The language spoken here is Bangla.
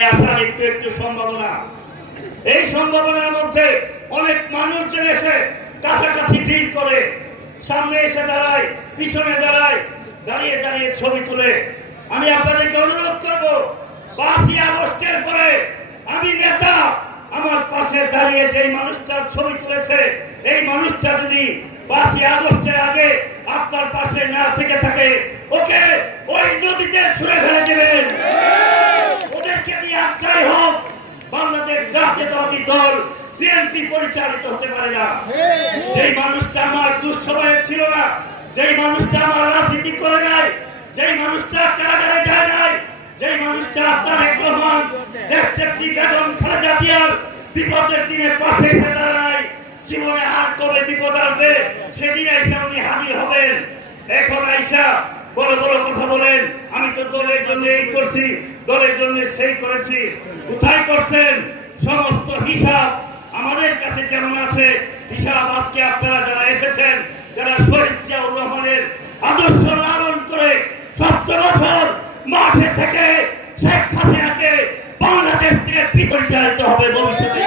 আসার একটু একটু সম্ভাবনা, এই সম্ভাবনার মধ্যে অনেক মানুষজন এসে কাছাকাছি ভিড় করে, সামনে এসে দাঁড়ায়, পিছনে দাঁড়ায়, দাঁড়িয়ে দাঁড়িয়ে ছবি তুলে। আমি আপনাদেরকে অনুরোধ করব, 5ই আগস্টের পরে আমি নেতা, আমার পাশে দাঁড়িয়ে যেই মানুষটার ছবি তুলেছে, এই মানুষটা যদি 5ই আগস্টের আগে আপনার পাশে না থেকে থাকে, ওকে ওই নদীতে ছুঁড়ে ফেলে দেবেন। ওদেরকে নিয়ে একটাই হোক, বাংলাদেশ জাতীয়তাবাদী দল বিএনপি পরিচালিত হতে পারে না। যেই মানুষটা আমার দুঃসময়ে ছিল না, যেই মানুষটা আমার রাজনীতি করে নাই, যেই মানুষটা কারাগারে যায় নাই, যেই মানুষটা তারেক রহমান, দেশনেত্রী বেগম খালেদা জিয়ার বিপদের দিনে পাশে এসে দাঁড়ায়, জীবনে আর কবে বিপদ আসবে সেদিন এসে উনি হাজির হবেন। এখন আইসা বড় বড় কথা বলেন, আমি তো দলের জন্য এই করছি, দলের জন্য সেই করেছি। কোথায় করছেন? সমস্ত হিসাব আমাদের কাছে যেমন আছে, হিসাব আজকে আপনারা যারা এসেছেন, যারা শহীদ জিয়াউর রহমানের আদর্শ লালন করে 17 বছর মাঠে থেকে শেখ হাসিনাকে বাংলাদেশ থেকে পরিচালিত হবে ভবিষ্যতে।